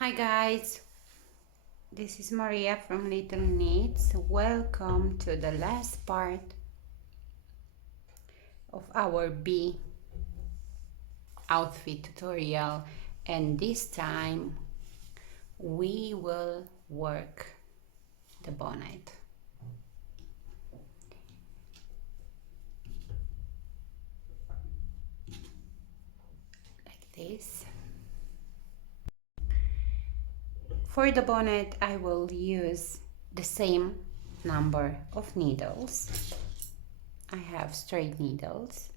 Hi guys, this is Maria from LittleKnits. Welcome to the last part of our bee outfit tutorial, and this time we will work the bonnet. Like this. For the bonnet I will use the same number of needles. I have straight needles.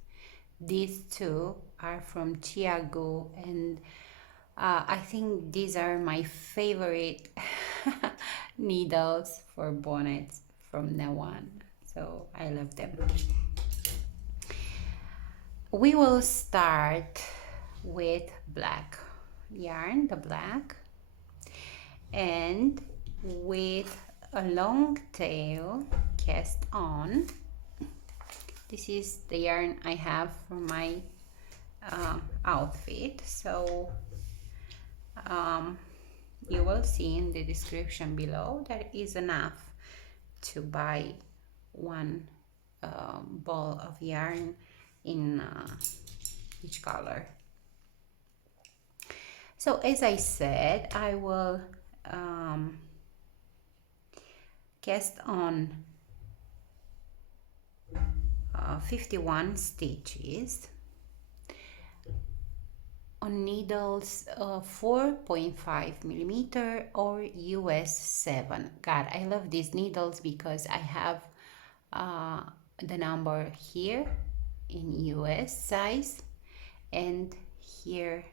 These two are from Chiago, and I think these are my favorite needles for bonnets from now on. So I love them. We will start with black yarn, the black, and with a long tail cast on. This is the yarn I have for my outfit, so you will see in the description below there is enough to buy one ball of yarn in each color. So as I said, I will cast on 51 stitches on needles 4.5 millimeter or US 7. God, I love these needles because I have the number here in US size and here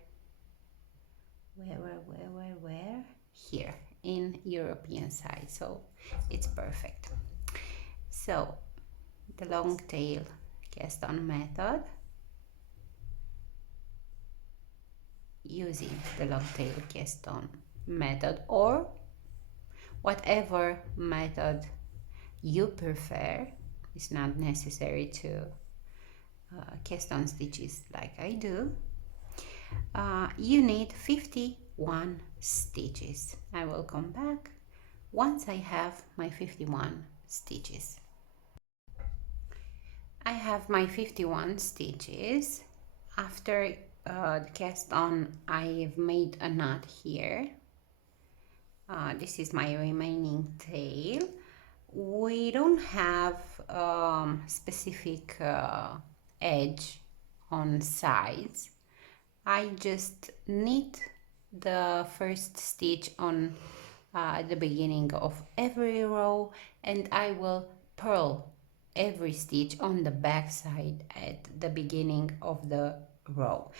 where here in European size, so it's perfect. So the long tail cast on method, using the long tail cast on method or whatever method you prefer. It's not necessary to cast on stitches like I do. You need 51 stitches. I will come back once I have my 51 stitches. I have my 51 stitches. After the cast on, I've made a knot here. This is my remaining tail. We don't have specific edge on sides. I just knit the first stitch on the beginning of every row, and I will purl every stitch on the back side at the beginning of the row.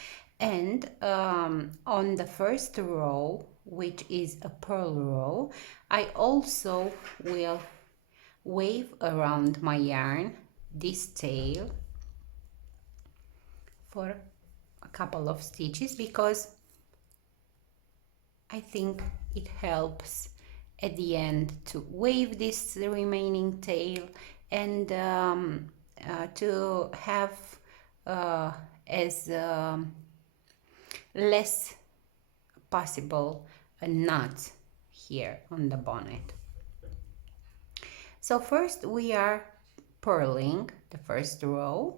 And on the first row, which is a purl row, I also will wave around my yarn this tail for a couple of stitches because I think it helps at the end to wave this remaining tail and to have as less possible a knot here on the bonnet. So first we are purling the first row,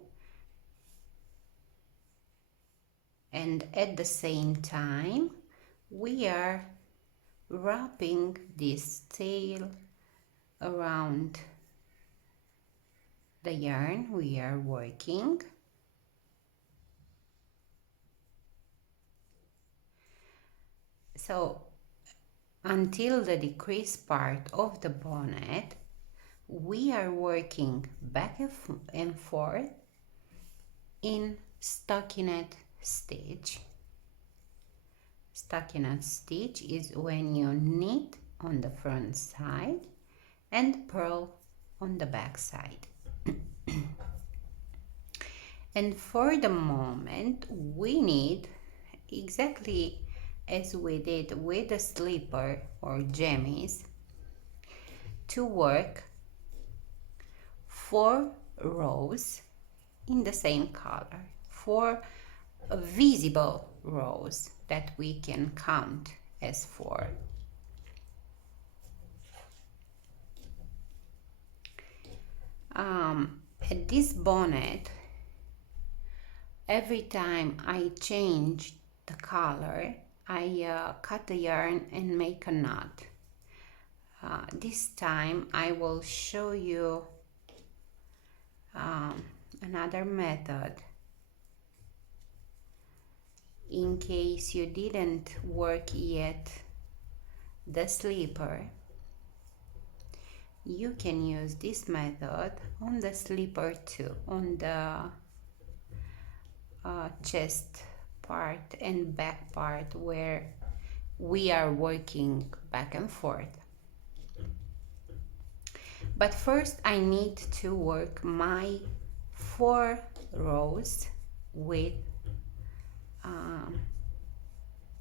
and at the same time we are wrapping this tail around the yarn we are working. So until the decrease part of the bonnet, we are working back and forth in stockinette stitch. Stockinette stitch is when you knit on the front side and purl on the back side. And for the moment we need, exactly as we did with the slipper or jammies, to work 4 rows in the same color, 4 visible rows that we can count as 4. At this bonnet, every time I change the color, I cut the yarn and make a knot. This time I will show you another method in case you didn't work yet the slipper. You can use this method on the slipper too, on the chest part and back part where we are working back and forth. But first I need to work my 4 rows with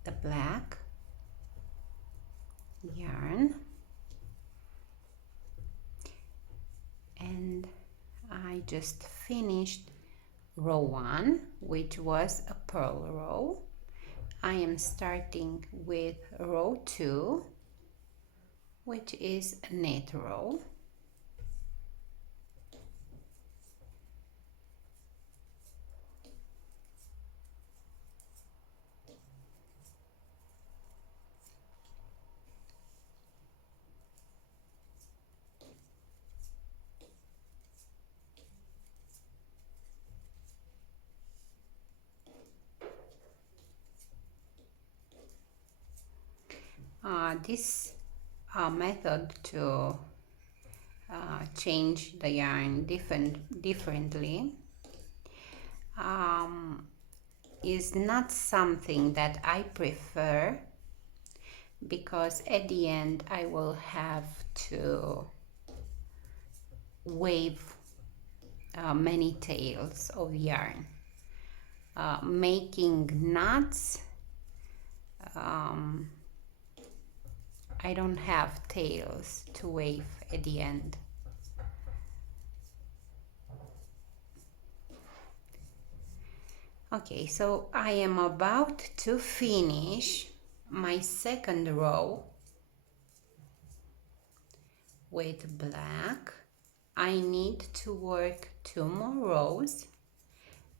the black yarn, and I just finished row 1, which was a purl row. I am starting with row 2, which is a knit row. This method to change the yarn differently is not something that I prefer, because at the end I will have to weave many tails of yarn. Making knots, I don't have tails to weave at the end. Okay, so I am about to finish my second row with black. I need to work 2 more rows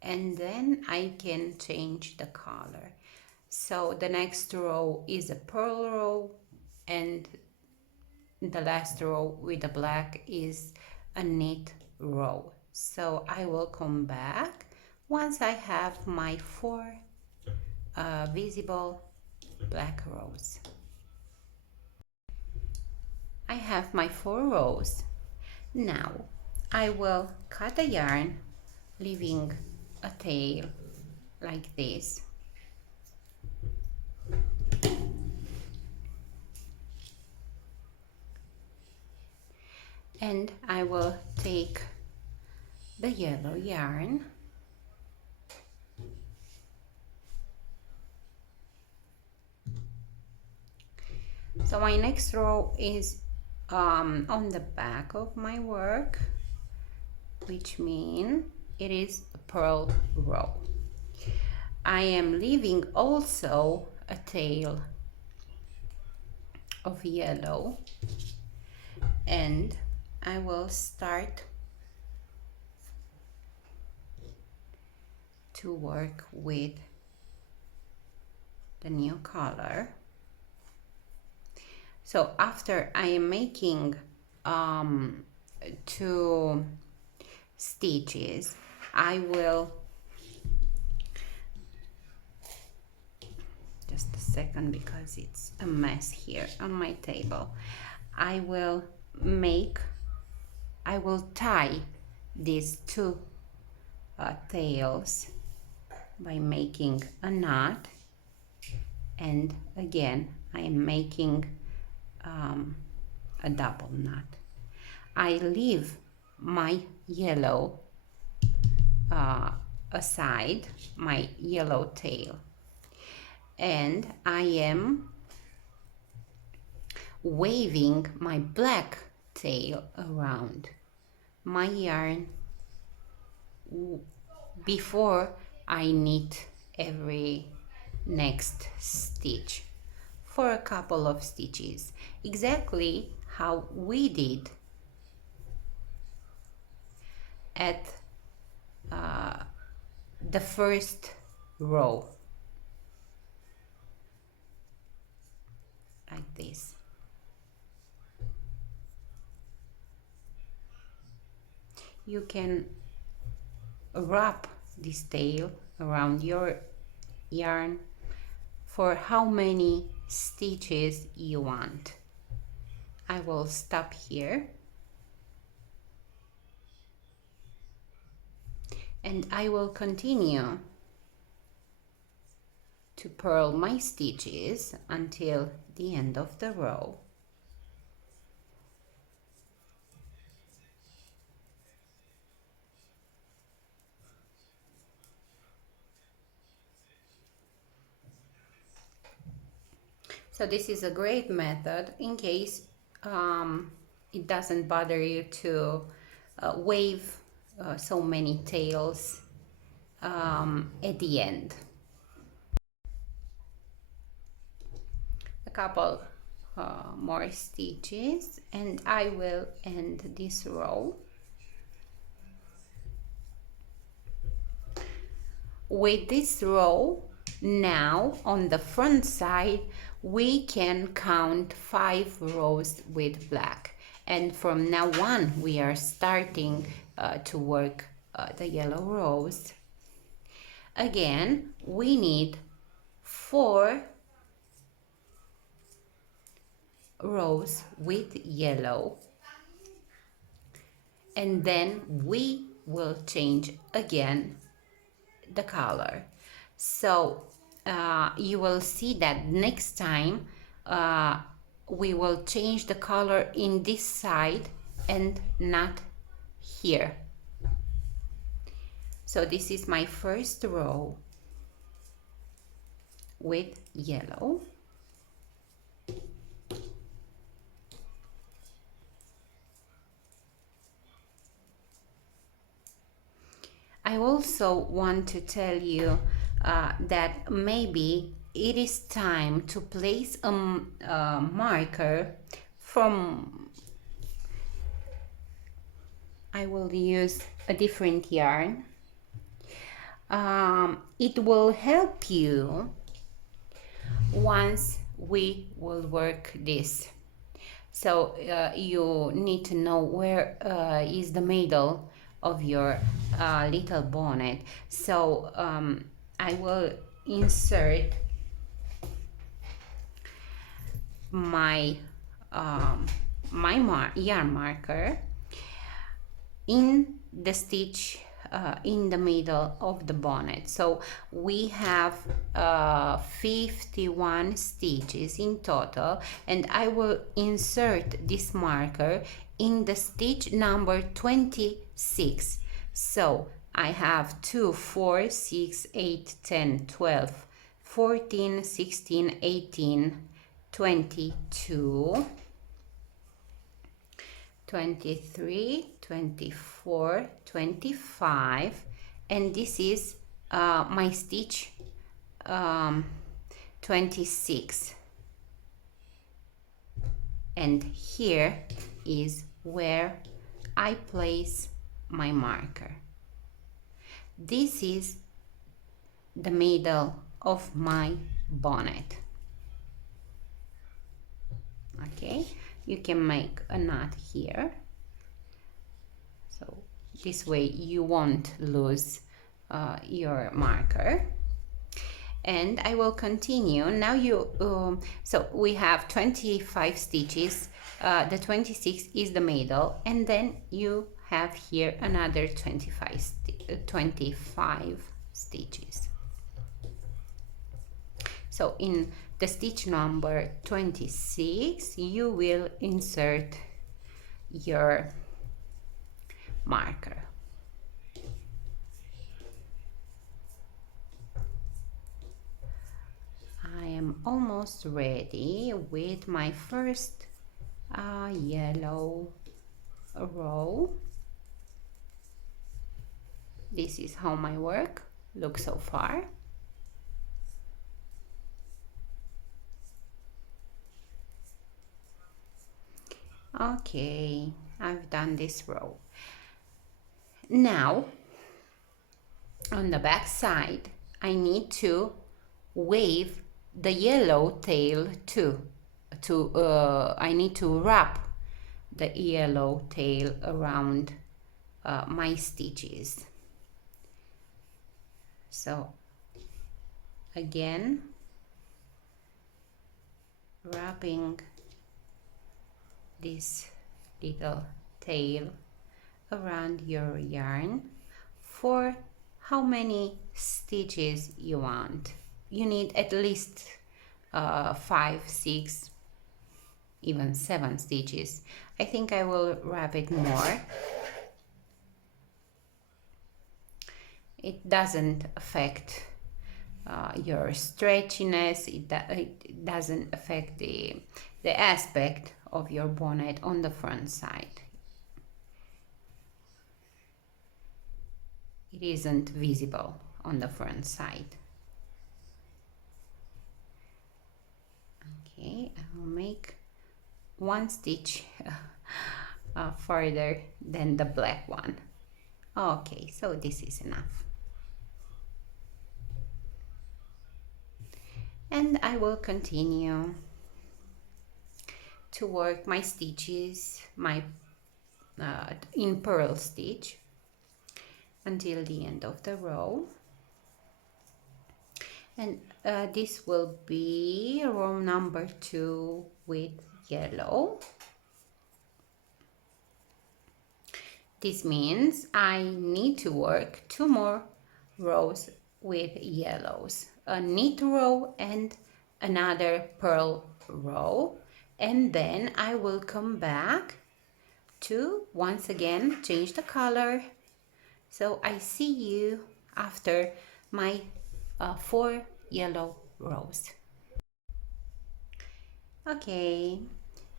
and then I can change the color. So the next row is a purl row, and the last row with the black is a knit row. So I will come back once I have my 4 visible black rows. I have my 4 rows. Now I will cut the yarn, leaving a tail like this. And I will take the yellow yarn so my next row is on the back of my work, which means it is a purl row. I am leaving also a tail of yellow, and I will start to work with the new color. So after I am making 2 stitches, I will, just a second because it's a mess here on my table, I will tie these 2 tails by making a knot, and again I am making a double knot. I leave my yellow aside, my yellow tail, and I am waving my black tail around my yarn before I knit every next stitch. for a couple of stitches, exactly how we did at the first row, like this. You can wrap this tail around your yarn for how many stitches you want. I will stop here and I will continue to purl my stitches until the end of the row. So this is a great method in case it doesn't bother you to wave so many tails at the end. A couple more stitches and I will end this row. With this row, now on the front side we can count 5 rows with black, and from now on we are starting to work the yellow rows. Again, we need 4 rows with yellow, and then we will change again the color. So you will see that next time we will change the color in this side and not here. So this is my first row with yellow. I also want to tell you that maybe it is time to place a marker from, I will use a different yarn. It will help you once we will work this. So you need to know where is the middle of your little bonnet. So I will insert my yarn marker in the stitch in the middle of the bonnet. So we have 51 stitches in total, and I will insert this marker in the stitch number 26. So I have 2, 4, 6, 8, 10, 12, 14, 16, 18, 22, 23, 24, 25, and this is my stitch 26, and here is where I place my marker. This is the middle of my bonnet. Okay, you can make a knot here, so this way you won't lose your marker. And I will continue now. So we have 25 stitches, the 26 is the middle, and then you have here another 25 stitches. So in the stitch number 26 you will insert your marker. I am almost ready with my first yellow row. This is how my work looks so far. Okay, I've done this row. Now on the back side I need to wave the yellow tail too. I need to wrap the yellow tail around my stitches. So again, wrapping this little tail around your yarn for how many stitches you want. You need at least 5, 6, even 7 stitches. I think I will wrap it more. It doesn't affect your stretchiness. It doesn't affect the aspect of your bonnet on the front side. It isn't visible on the front side. Okay, I will make 1 stitch further than the black one. Okay, so this is enough. And I will continue to work my stitches, my in purl stitch until the end of the row. And this will be row number 2 with yellow. This means I need to work 2 more rows with yellows, a knit row and another purl row, and then I will come back to once again change the color. So I see you after my 4 yellow rows. Okay,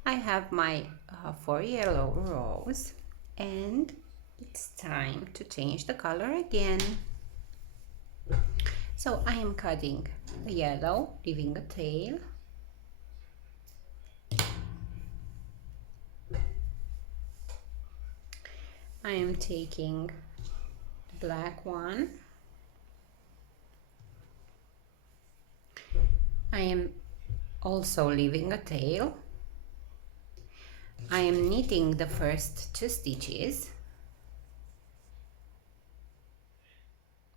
I have my 4 yellow rows, and it's time to change the color again. So I am cutting the yellow, leaving a tail. I am taking the black one. I am also leaving a tail. I am knitting the first 2 stitches.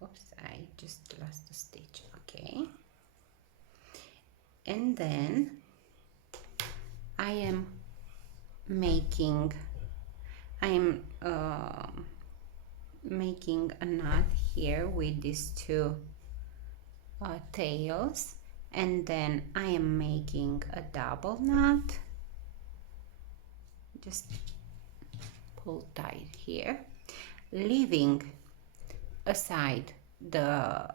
Oops, I just lost a stitch. Okay. And then I am making a knot here with these 2 tails, and then I am making a double knot. Just pull tight here, leaving aside the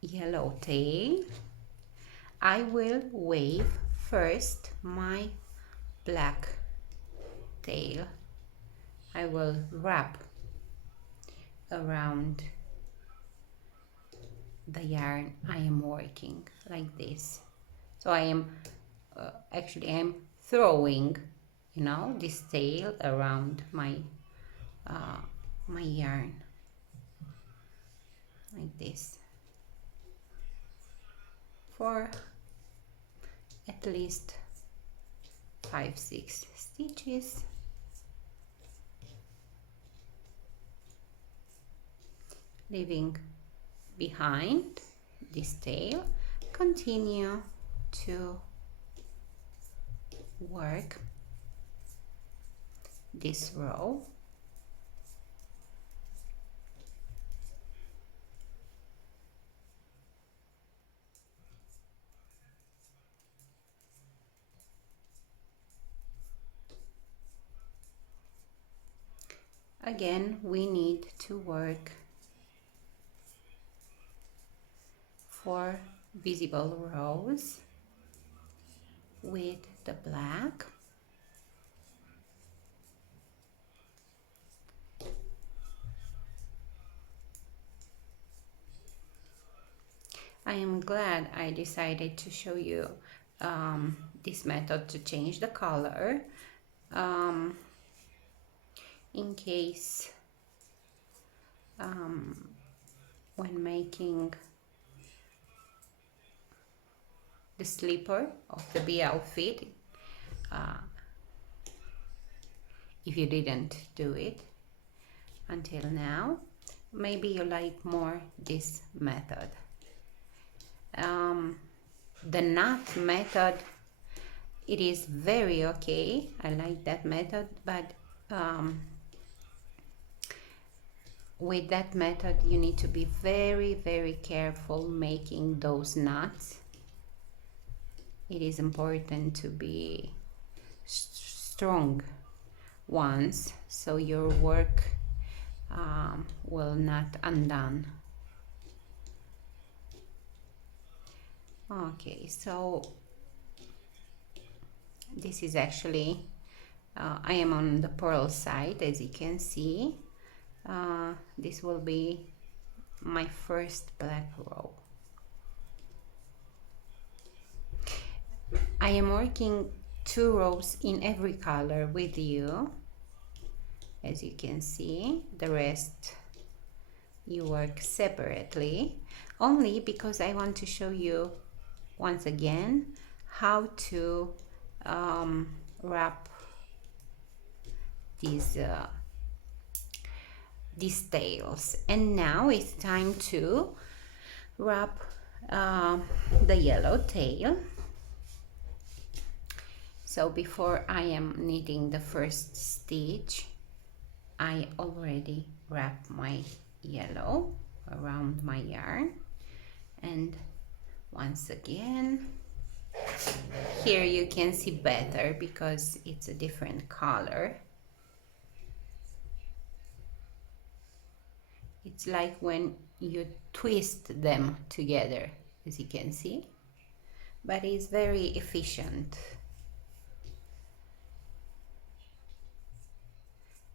yellow tail. I will wave first my black tail. I will wrap around the yarn I am working like this. So I am actually I'm throwing, you know, this tail around my my yarn like this for at least 5, 6 stitches. Leaving behind this tail, continue to work this row. Again, we need to work 4 visible rows with the black. I am glad I decided to show you this method to change the color. um, in case when making the slipper of the bee outfit, if you didn't do it until now, maybe you like more this method. The knot method, it is very okay. I like that method, but with that method you need to be very careful making those knots. It is important to be strong ones so your work will not undone. Okay, so this is actually I am on the purl side, as you can see. This will be my first black row. I am working 2 rows in every color with you, as you can see. The rest you work separately, only because I want to show you once again how to wrap these tails. And now it's time to wrap the yellow tail. So before I am knitting the first stitch, I already wrap my yellow around my yarn, and once again here you can see better because it's a different color. It's like when you twist them together, as you can see, but it's very efficient.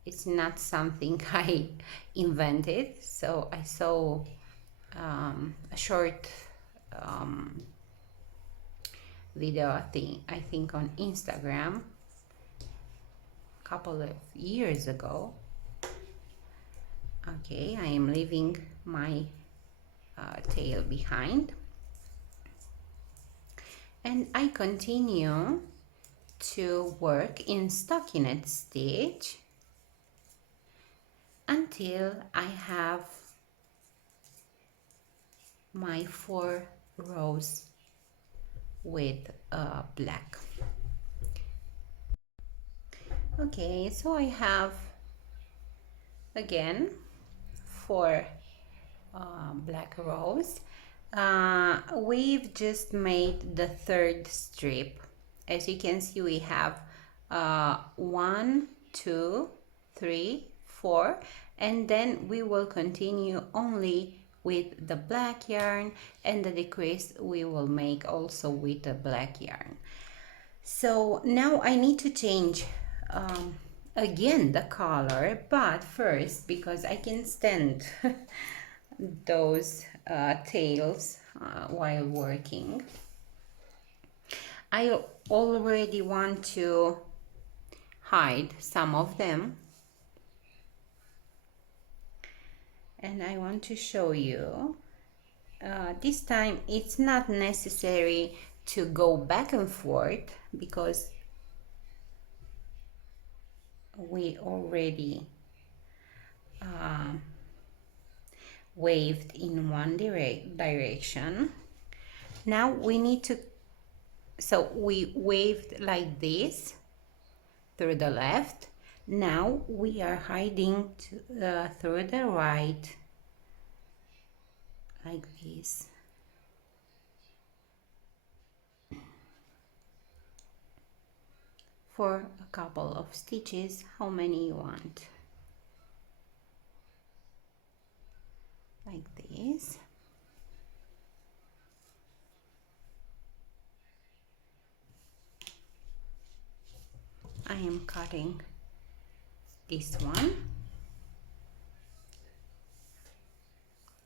It's not something I invented, so I saw a short video, I think on Instagram a couple of years ago. Okay, I am leaving my tail behind, and I continue to work in stockinette stitch until I have my 4 rows with black. Okay, so I have again 4 black rows. We've just made the 3rd strip. As you can see, we have 1, 2, 3, 4, and then we will continue only with the black yarn, and the decrease we will make also with the black yarn. So now I need to change again the color, but first, because I can stand those tails while working, I already want to hide some of them, and I want to show you this time it's not necessary to go back and forth because we already waved in one direction. Now we need to, so we waved like this through the left. Now we are hiding through the right, like this. For a couple of stitches, how many you want. Like this. I am cutting this one,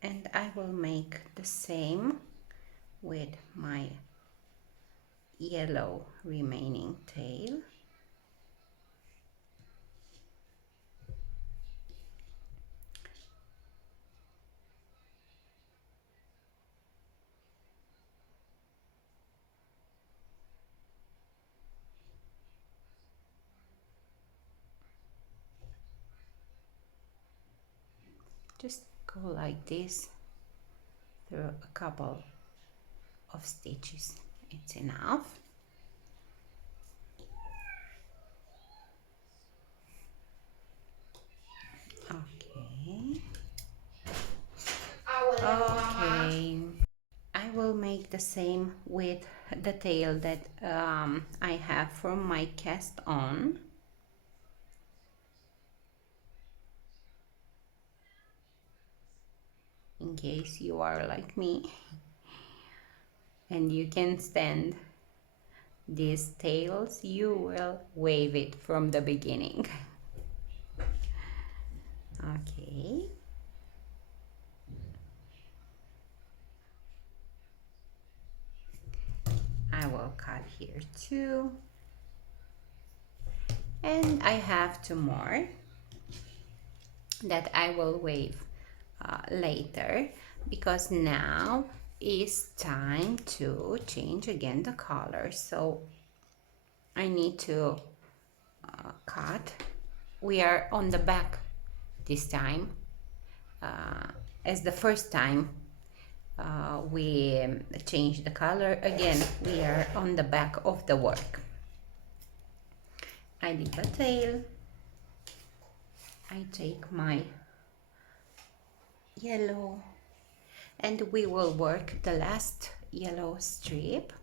and I will make the same with my yellow remaining tail. just go like this through a couple of stitches. It's enough. Okay. Okay. I will make the same with the tail that I have from my cast on. In case you are like me and you can stand these tails, you will wave it from the beginning. Okay. I will cut here too. And I have two more that I will wave later, because now is time to change again the color. So I need to cut. We are on the back this time, as the first time we change the color. Again, we are on the back of the work. I did the tail. I take my yellow and we will work the last yellow strip.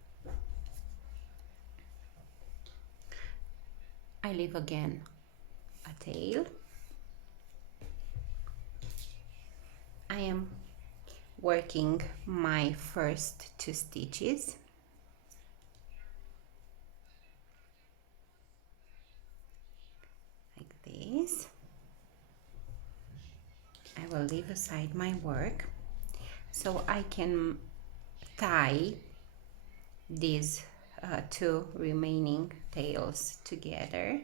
I leave again a tail. I am working my first two stitches. Like this. I will leave aside my work so I can tie these two remaining tails together.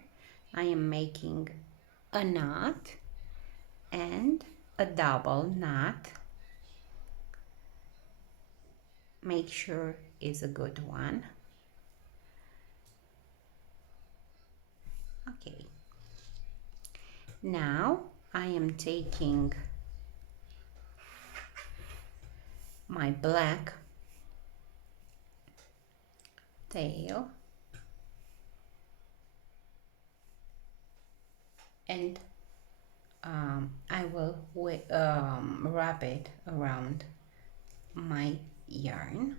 I am making a knot and a double knot. Make sure it's a good one. Okay. Now I am taking my black tail and I will wrap it around my yarn.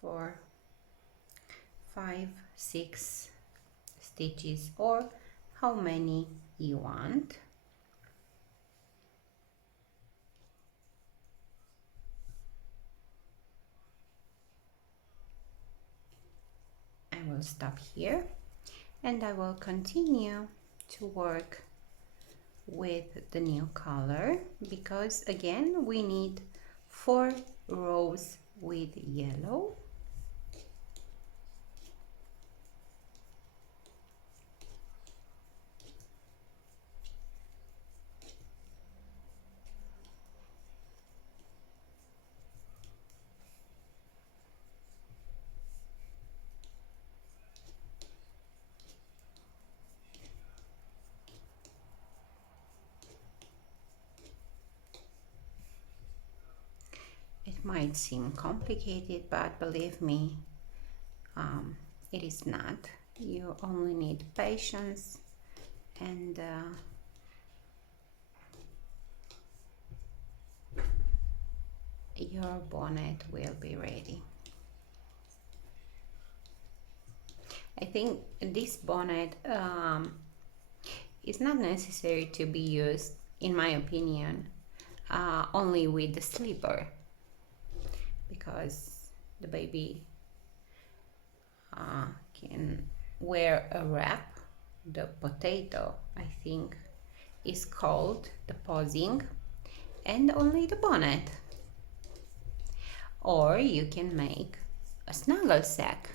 For 5-6 stitches, or how many you want. I will stop here and I will continue to work with the new color, because again we need 4 rows with yellow. It might seem complicated, but believe me, it is not. You only need patience and your bonnet will be ready. I think this bonnet is not necessary to be used, in my opinion, only with the slipper, because the baby can wear a wrap. The potato, I think, is called the posing, and only the bonnet. Or you can make a snuggle sack.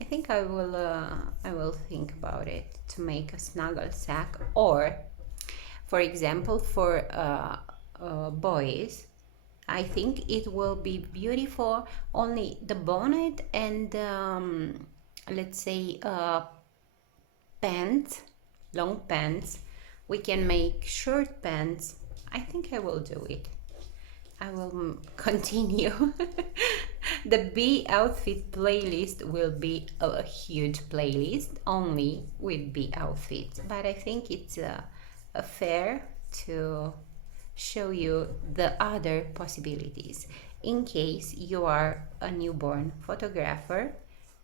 I think I will think about it to make a snuggle sack, or for example for boys I think it will be beautiful. Only the bonnet and let's say pants, long pants. We can make short pants. I think I will do it. I will continue. The B outfit playlist will be a huge playlist only with B outfits, but I think it's a fair to show you the other possibilities in case you are a newborn photographer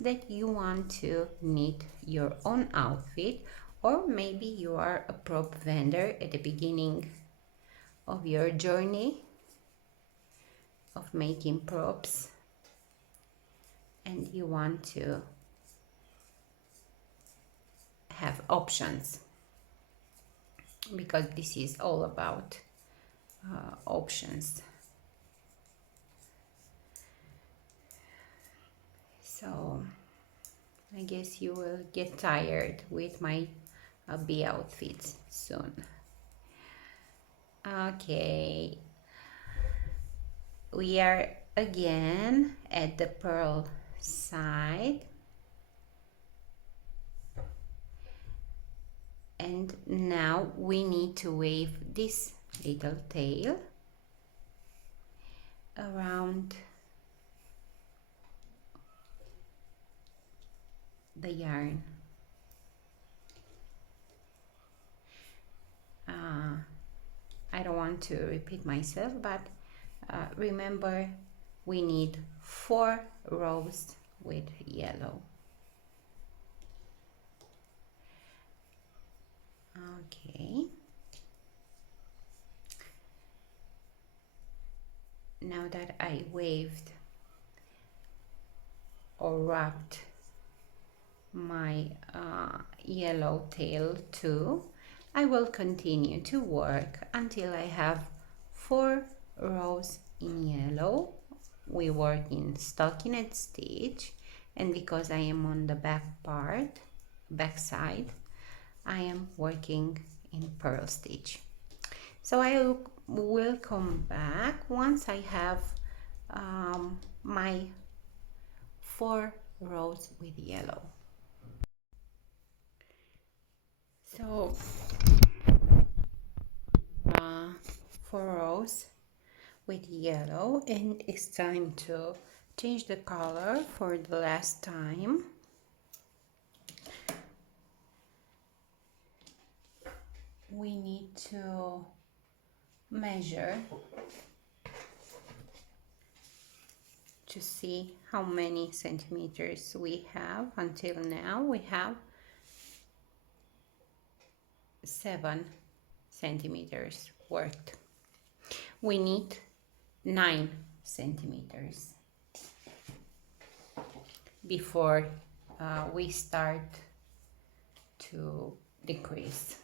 that you want to knit your own outfit, or maybe you are a prop vendor at the beginning of your journey of making props and you want to have options, because this is all about options. So I guess you will get tired with my B outfits soon. Okay, we are again at the purl side, and now we need to wave this little tail around the yarn. I don't want to repeat myself, but remember we need 4 rows with yellow. Okay. Now that I waved or wrapped my yellow tail too, I will continue to work until I have 4 rows in yellow. We work in stockinette stitch, and because I am on the back side, I am working in purl stitch. So I will come back once I have my 4 rows with yellow. So 4 rows with yellow, and it's time to change the color for the last time. We need to measure to see how many centimeters we have. Until now we have 7 centimeters worked. We need 9 centimeters before we start to decrease.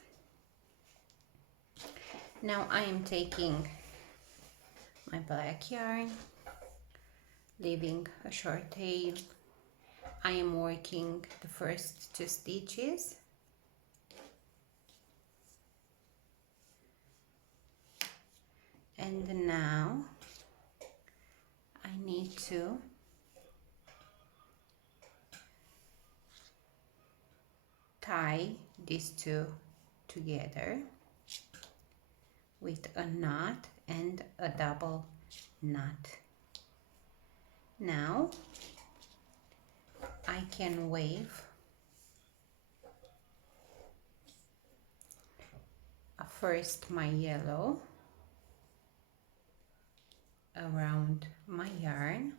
Now I am taking my black yarn, leaving a short tail. I am working the first 2 stitches, and now I need to tie these 2 together with a knot and a double knot. Now I can wave first my yellow around my yarn,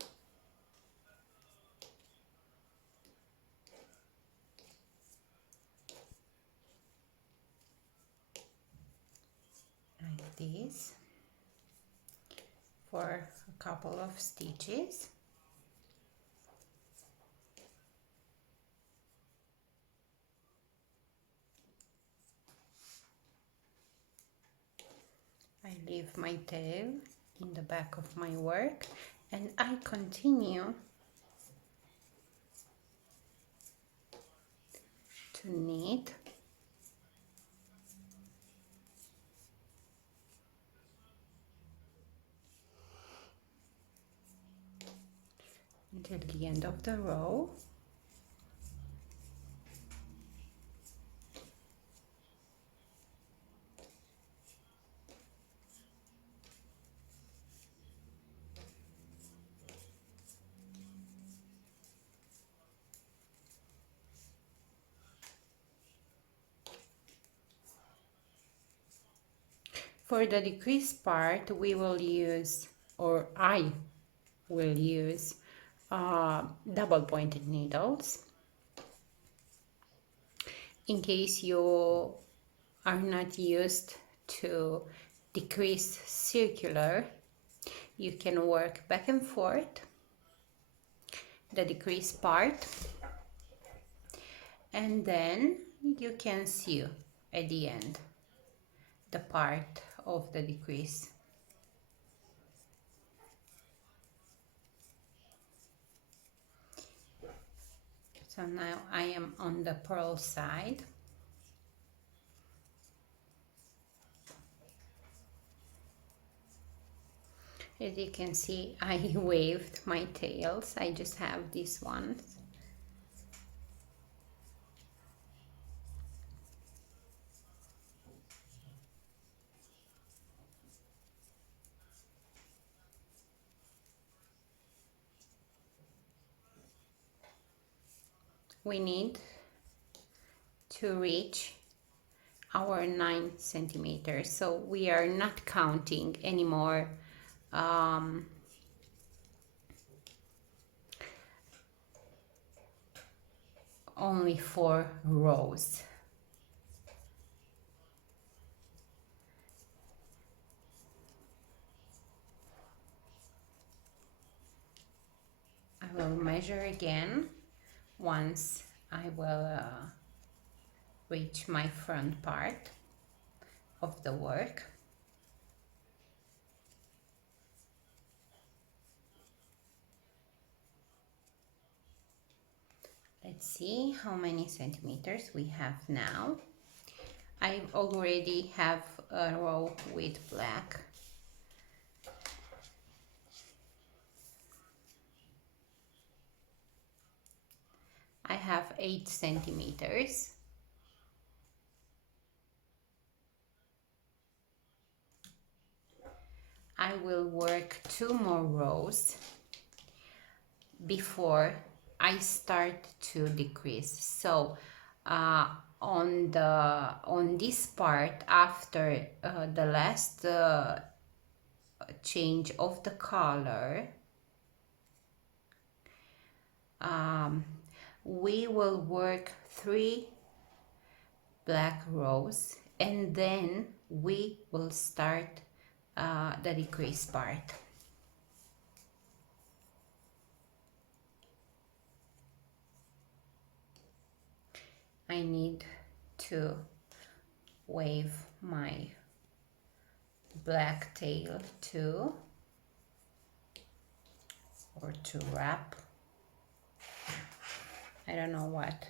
like this for a couple of stitches. I leave my tail in the back of my work and I continue to knit until the end of the row. For the decrease part, we will use, or I will use, double pointed needles. In case you are not used to decrease circular, you can work back and forth the decrease part, and then you can sew at the end the part of the decrease. So now I am on the purl side. As you can see, I waved my tails. I just have these ones. We need to reach our 9 centimeters, so we are not counting anymore only 4 rows. I will measure again once I will reach my front part of the work. Let's see how many centimeters we have now. I already have a row with black. I have 8 centimeters. I will work 2 more rows before I start to decrease. So on this part, after the last change of the color, we will work 3 black rows, and then we will start the decrease part. I need to wave my black tail too, or to wrap. I don't know what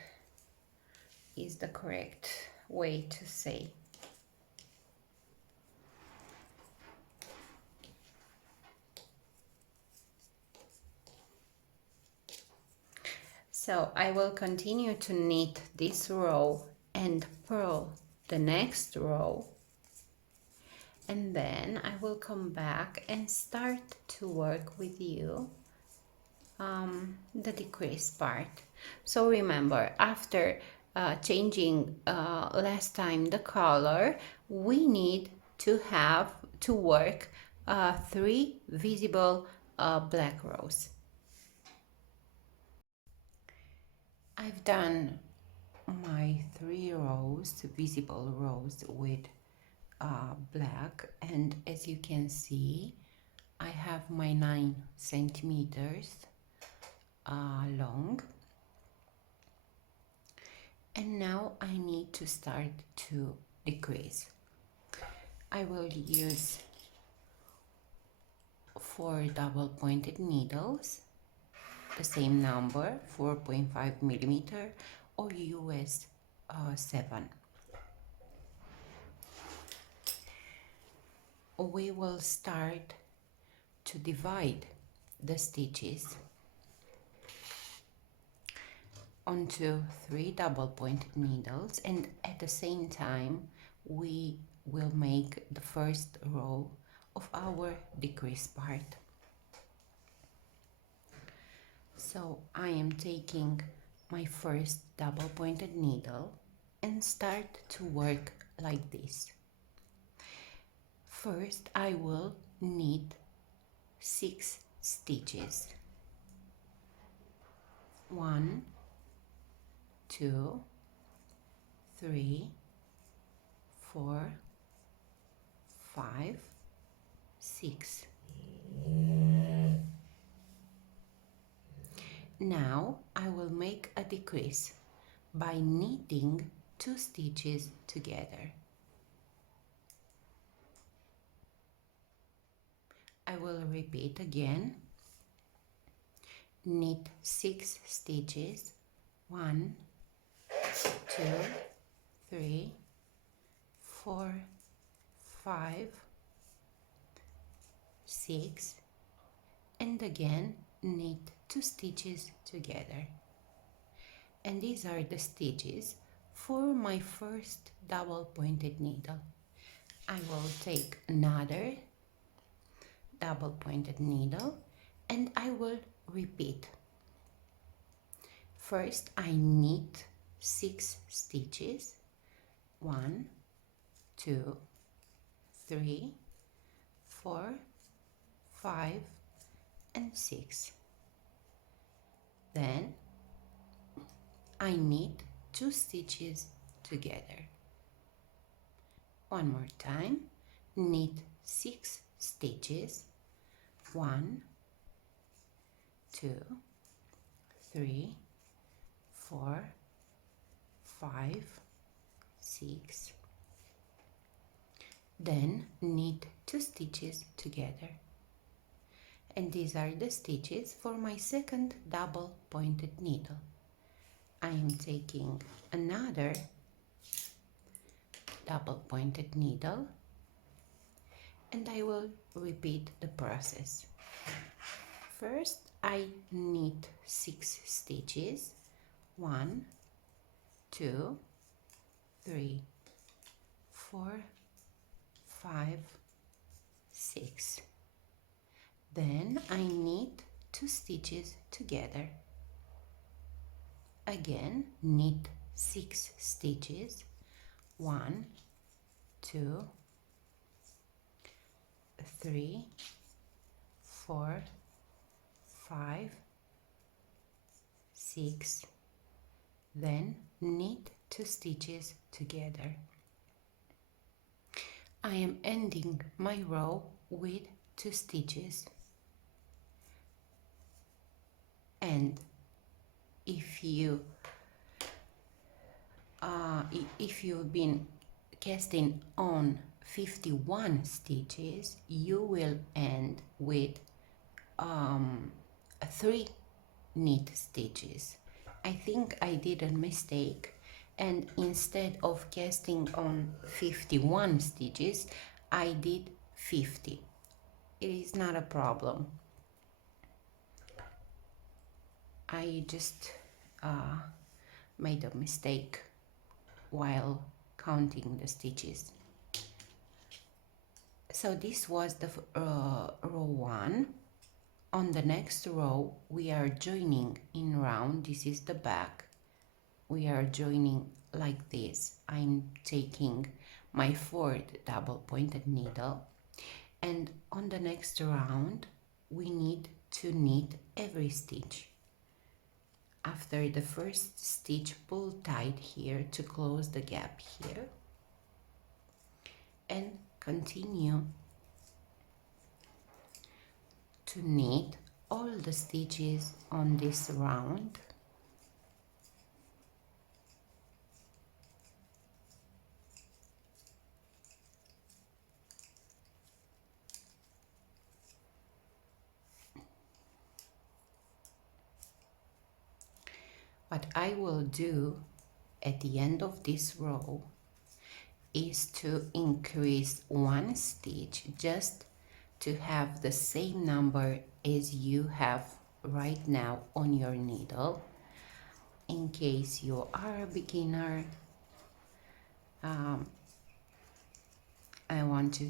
is the correct way to say. So I will continue to knit this row and purl the next row, and then I will come back and start to work with you the decrease part. So remember, after changing last time the color, we need to have to work 3 visible black rows. I've done my 3 rows, visible rows with black, and as you can see, I have my 9 centimeters long, and now I need to start to decrease. I will use 4 double pointed needles, the same number, 4.5 millimeter or US 7. We will start to divide the stitches. onto 3 double pointed needles, and at the same time we will make the first row of our decrease part. So I am taking my first double pointed needle and start to work like this. First I will knit 6 stitches. 1, 2, 3, 4, 5, 6. Now I will make a decrease by knitting 2 stitches together. I will repeat again. Knit 6 stitches. 1, 2, 3, 4, 5, 6, and again knit 2 stitches together. And these are the stitches for my first double pointed needle. I will take another double pointed needle and I will repeat. First I knit 6 stitches. 1, 2, 3, 4, 5, and 6. Then I knit 2 stitches together. One more time. Knit 6 stitches. 1, 2, 3, 4, 5, 6. Then knit 2 stitches together. And these are the stitches for my second double pointed needle. I am taking another double pointed needle and I will repeat the process. First I knit 6 stitches. 1, 2, 3, 4, 5, 6. Then I knit 2 stitches together. Again, knit 6 stitches. 1, 2, 3, 4, 5, 6. Then knit 2 stitches together. I am ending my row with 2 stitches. And if you've been casting on 51 stitches, you will end with 3 knit stitches. I think I did a mistake, and instead of casting on 51 stitches, I did 50. It is not a problem. I just made a mistake while counting the stitches. So this was the row 1. On the next row we are joining in round. This is the back. We are joining like this. I'm taking my 4th double pointed needle, and on the next round we need to knit every stitch. After the first stitch, pull tight here to close the gap here and continue to knit all the stitches on this round. What I will do at the end of this row is to increase 1 stitch just to have the same number as you have right now on your needle. in case you are a beginner, I want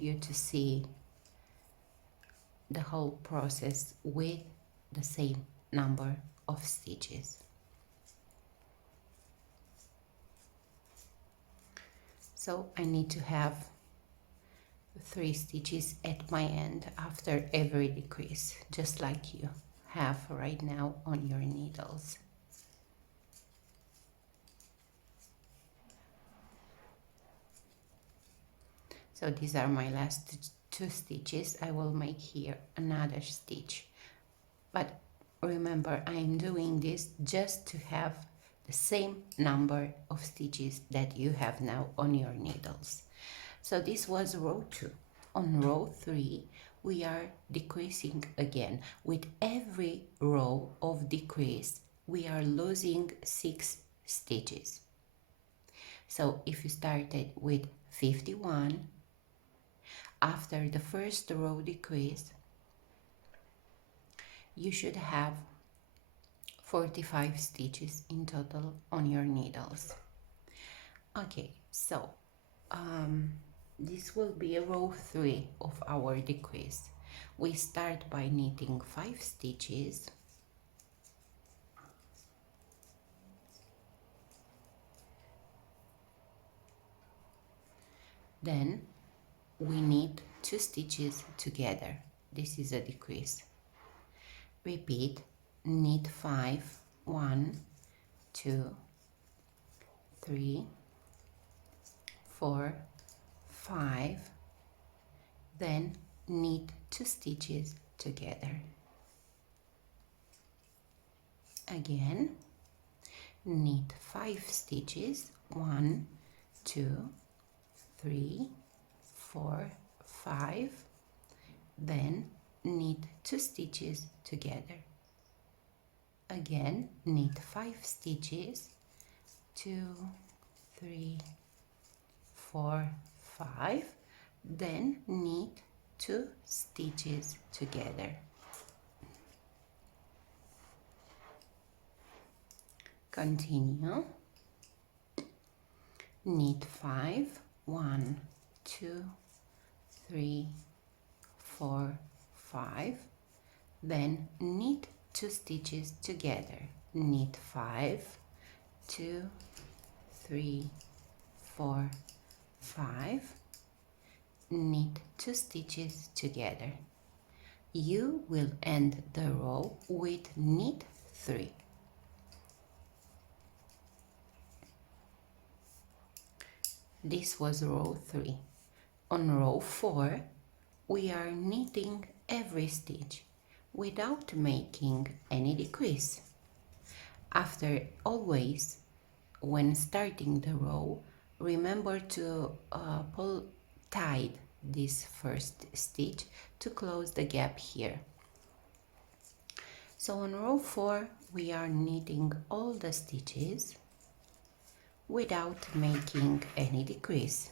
you to see the whole process with the same number of stitches. So I need to have 3 stitches at my end after every decrease, just like you have right now on your needles. So these are my last 2 stitches. I will make here another stitch, but remember, I am doing this just to have the same number of stitches that you have now on your needles. So this was row 2. On row 3 we are decreasing again. With every row of decrease we are losing 6 stitches. So if you started with 51, after the first row decrease you should have 45 stitches in total on your needles. Okay, so this will be a row 3 of our decrease. We start by knitting 5 stitches, then we knit 2 stitches together. This is a decrease. Repeat, knit 5, 1, 2, 3, 4, 5, then knit 2 stitches together. Again, knit 5 stitches, 1, 2, 3, 4, 5, then knit 2 stitches together. Again, knit 5 stitches, 2, 3, 4, 5, then knit 2 stitches together. Continue. Knit 5, 1, 2, 3, 4, 5, then knit 2 stitches together. Knit 5, 2, 3, 4, 5, knit 2 stitches together. You will end the row with knit 3. This was row 3. On row 4 we are knitting every stitch without making any decrease. After, always when starting the row, remember to pull tight this first stitch to close the gap here. So on row 4 we are knitting all the stitches without making any decrease.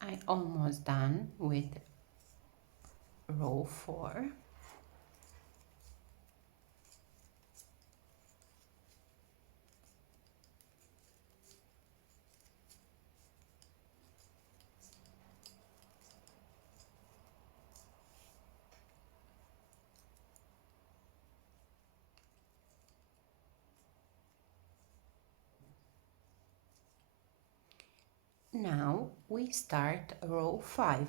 I'm almost done with row 4. Now we start row 5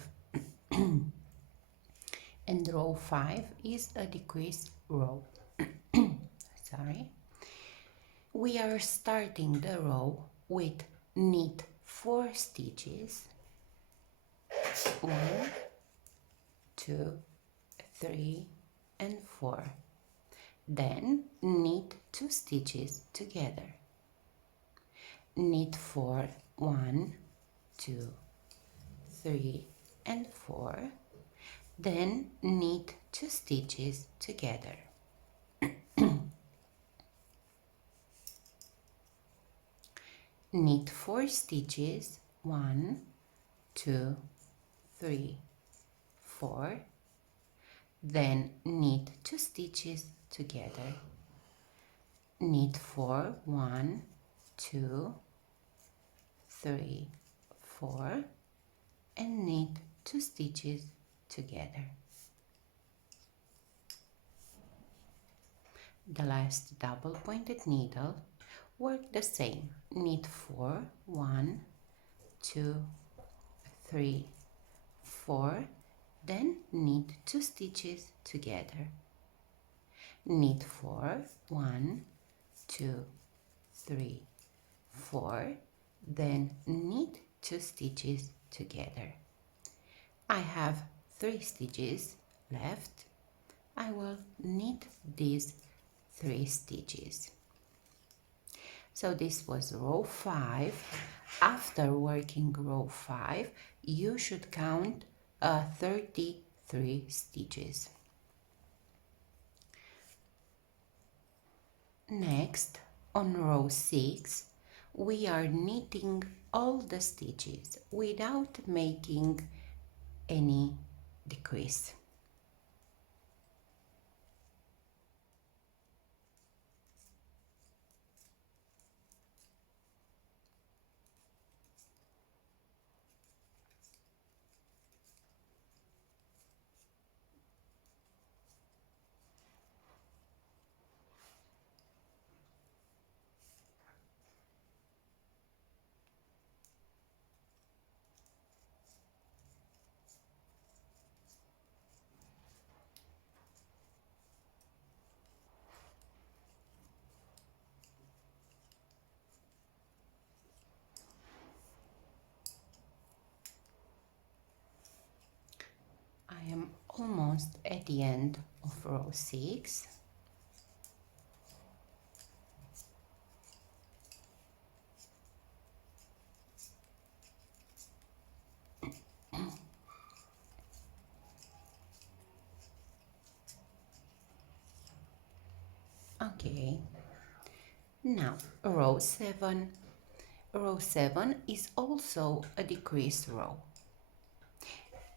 and row 5 is a decrease row. Sorry. We are starting the row with knit 4 stitches, 1, 2, 3, and 4. Then knit 2 stitches together. Knit 4, 1, 2, 3 and 4. Then knit 2 stitches together. Knit 4 stitches, 1, 2, 3, 4. Then knit 2 stitches together. Knit 4, 1, 2, 3, 4 and knit 2 stitches together. The last double pointed needle, work the same. Knit 4, 1, 2, 3, 4, then knit 2 stitches together. Knit 4, 1, 2, 3, 4, then knit 2 stitches together. I have 3 stitches left. I will knit these 3 stitches. So this was row 5. After working row 5, you should count 33 stitches. Next, on row 6, we are knitting all the stitches without making any decrease. I am almost at the end of row 6. Okay, now row 7. Row 7 is also a decrease row.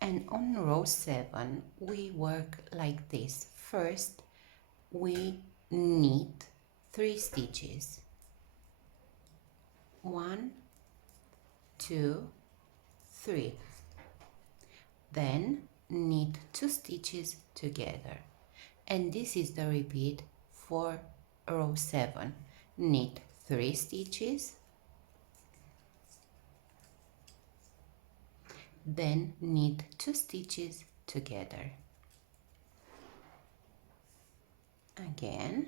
And on row 7, we work like this. First, we knit 3 stitches. 1, 2, 3. Then knit 2 stitches together. And this is the repeat for row 7. Knit 3 stitches. Then knit 2 stitches together. Again,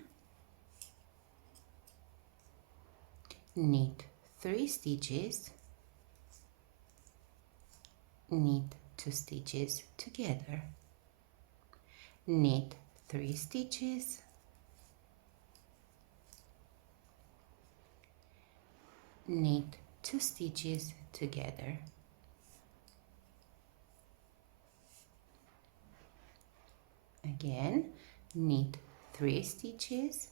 knit 3 stitches, knit 2 stitches together, knit 3 stitches, knit 2 stitches together. Again, knit 3 stitches,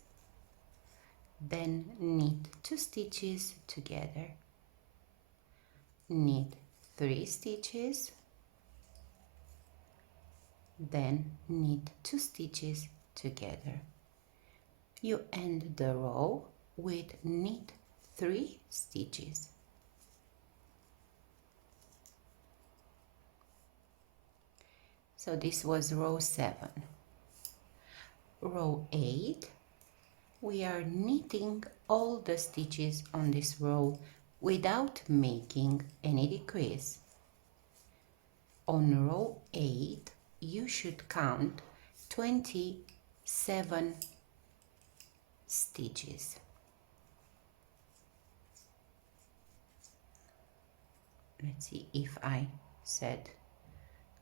then knit 2 stitches together, knit 3 stitches, then knit 2 stitches together. You end the row with knit 3 stitches. So this was row 7. Row 8, we are knitting all the stitches on this row without making any decrease. On row 8, you should count 27 stitches. Let's see if I said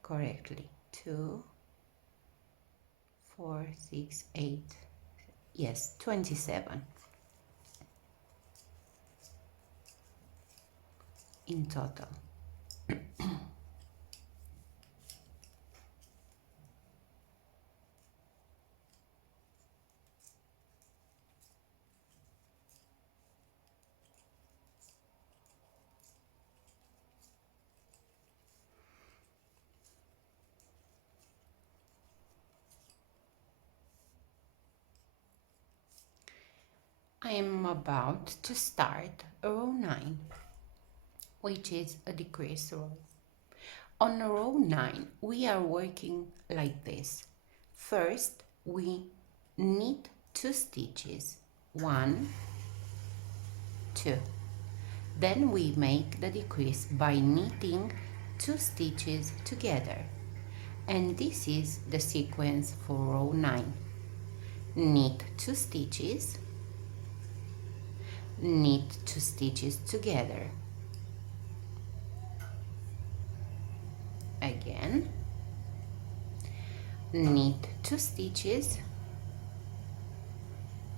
correctly. 2, 4, 6, 8, yes, 27 in total. I am about to start row 9, which is a decrease row. On row 9, we are working like this. First, we knit 2 stitches, 1, 2. Then we make the decrease by knitting 2 stitches together. And this is the sequence for row 9. Knit 2 stitches, knit 2 stitches together. Again, knit 2 stitches,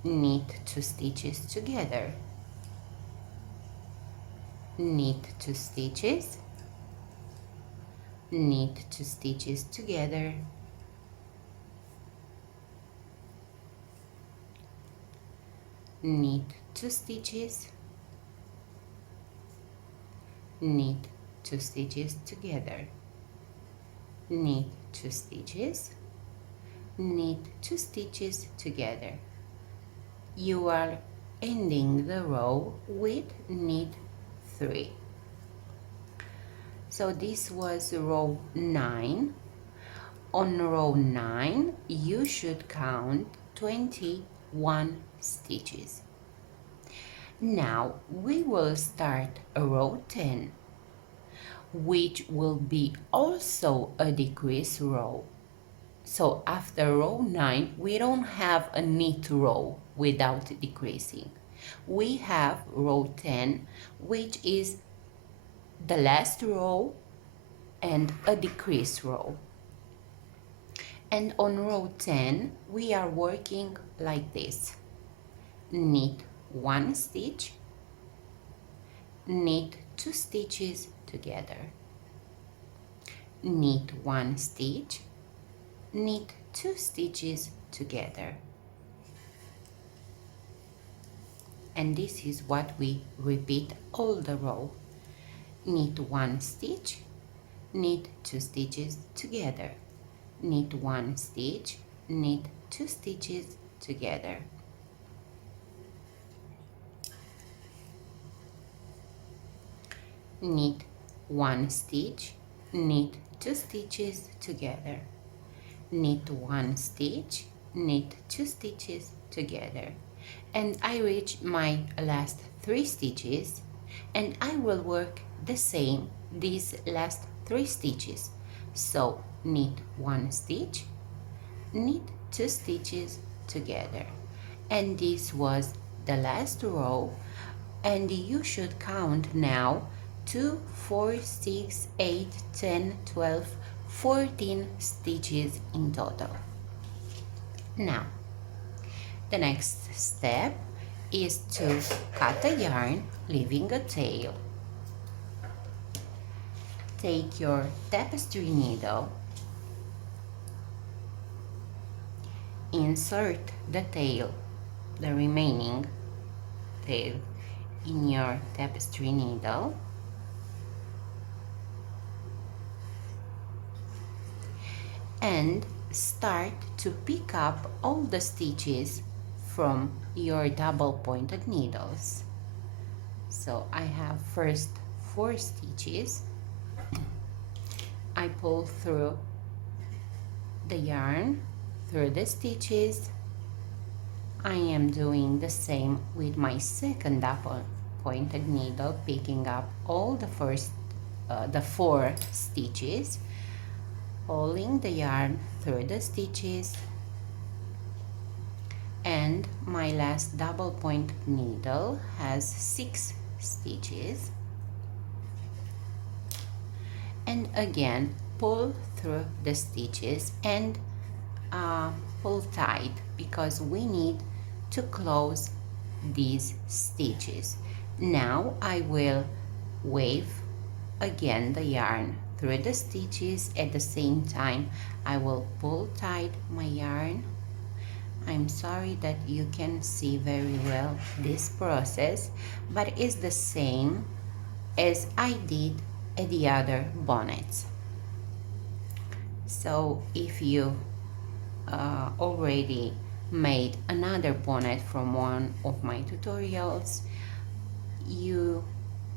knit 2 stitches together, knit 2 stitches, knit 2 stitches together, knit 2 stitches, knit 2 stitches together, knit 2 stitches, knit 2 stitches together. You are ending the row with knit 3. So this was row 9. On row 9 you should count 21 stitches. Now we will start row 10, which will be also a decrease row. So after row 9 we don't have a knit row without decreasing. We have row 10, which is the last row and a decrease row. And on row 10 we are working like this. Knit 1 stitch, knit 2 stitches together, knit 1 stitch, knit 2 stitches together. And this is what we repeat all the row. Knit 1 stitch, knit 2 stitches together, knit 1 stitch, knit 2 stitches together. Knit 1 stitch, knit 2 stitches together, knit 1 stitch, knit 2 stitches together. And I reach my last 3 stitches, and I will work the same these last 3 stitches. So knit 1 stitch, knit 2 stitches together. And this was the last row, and you should count now 2, 4, 6, 8, 10, 12, 14 stitches in total. Now, the next step is to cut a yarn, leaving a tail. Take your tapestry needle, insert the tail, the remaining tail, in your tapestry needle, and start to pick up all the stitches from your double pointed needles. So I have first 4 stitches. I pull through the yarn through the stitches. I am doing the same with my second double pointed needle, picking up all the 4 stitches, pulling the yarn through the stitches, and my last double point needle has 6 stitches, and again pull through the stitches and pull tight because we need to close these stitches. Now I will wave again the yarn through the stitches. At the same time I will pull tight my yarn. I'm sorry that you can see very well this process, but it's the same as I did at the other bonnets. So if you already made another bonnet from one of my tutorials,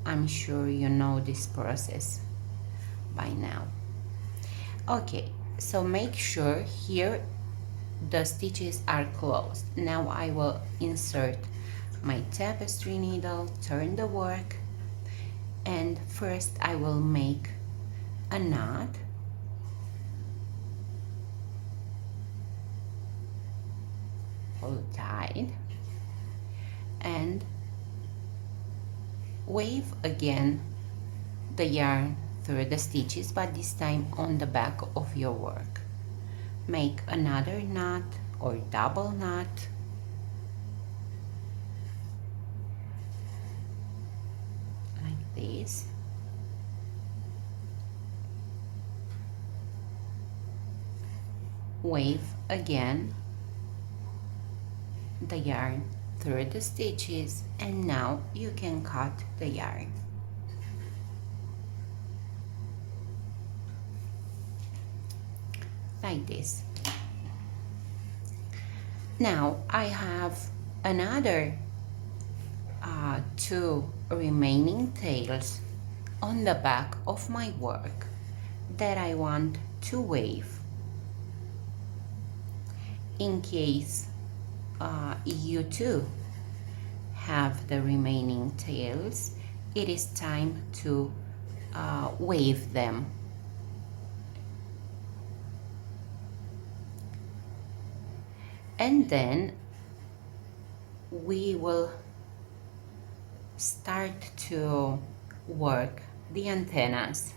I'm sure you know this process by now. Okay, so make sure here the stitches are closed. Now I will insert my tapestry needle, turn the work, and first I will make a knot. Hold tight and wave again the yarn through the stitches, but this time on the back of your work. Make another knot or double knot, like this. Wave again the yarn through the stitches, and now you can cut the yarn. Like this. Now I have another two remaining tails on the back of my work that I want to wave. In case you too have the remaining tails, it is time to wave them. And then we will start to work the antennas.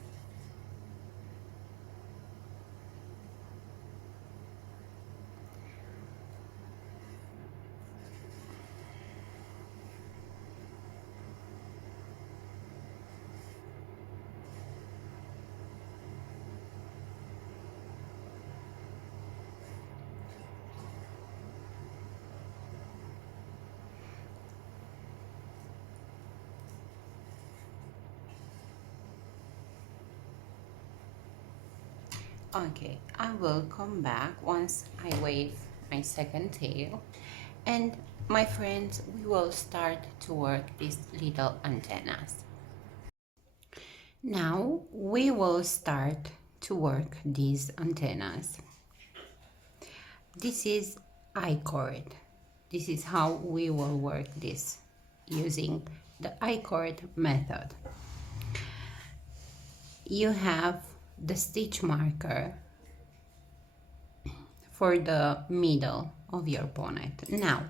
Okay, I will come back once I wave my second tail, and my friends, we will start to work these little antennas. Now we will start to work these antennas. This is I-cord. This is how we will work this using the I-cord method. You have the stitch marker for the middle of your bonnet. Now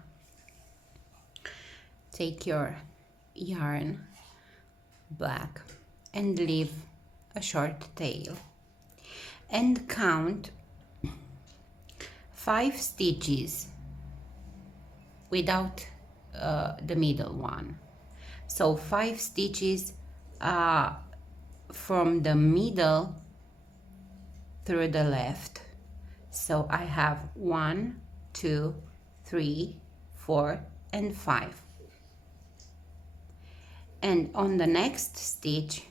take your yarn black and leave a short tail and count 5 stitches without the middle one. So 5 stitches from the middle through the left. So I have 1, 2, 3, 4, and 5. And on the next stitch,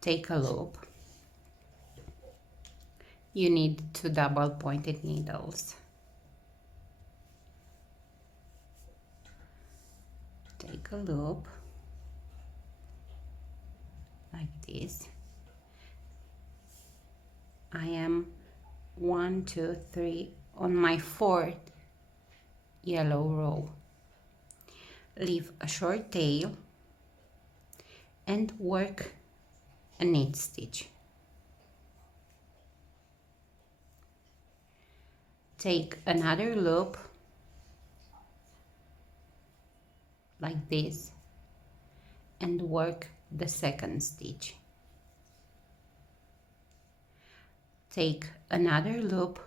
take a loop. You need 2 double pointed needles. Take a loop like this. I am 1, 2, 3 on my 4th yellow row. Leave a short tail and work a knit stitch. Take another loop like this and work the second stitch. take another loop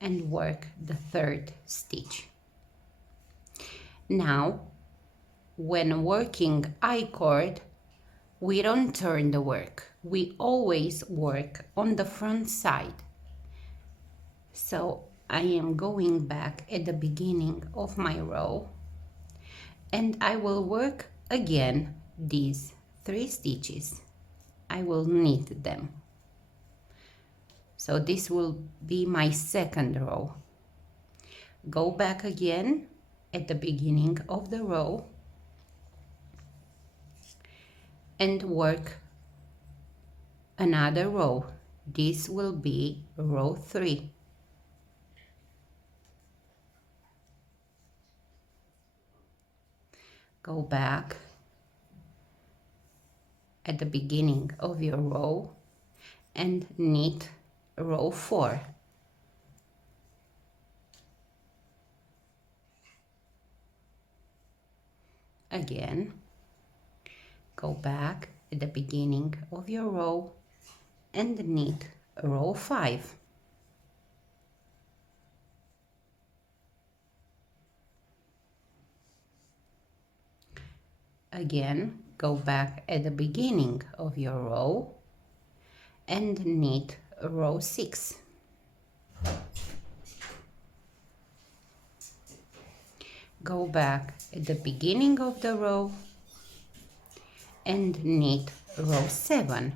and work the third stitch. Now, when working I-cord, we don't turn the work. We always work on the front side. So I am going back at the beginning of my row and I will work again these 3 stitches. I will knit them. So this will be my second row. Go back again at the beginning of the row and work another row. This will be row 3. Go back at the beginning of your row and knit row 4. Again, go back at the beginning of your row and knit row 5. Again, go back at the beginning of your row and knit row 6. Go back at the beginning of the row and knit row 7.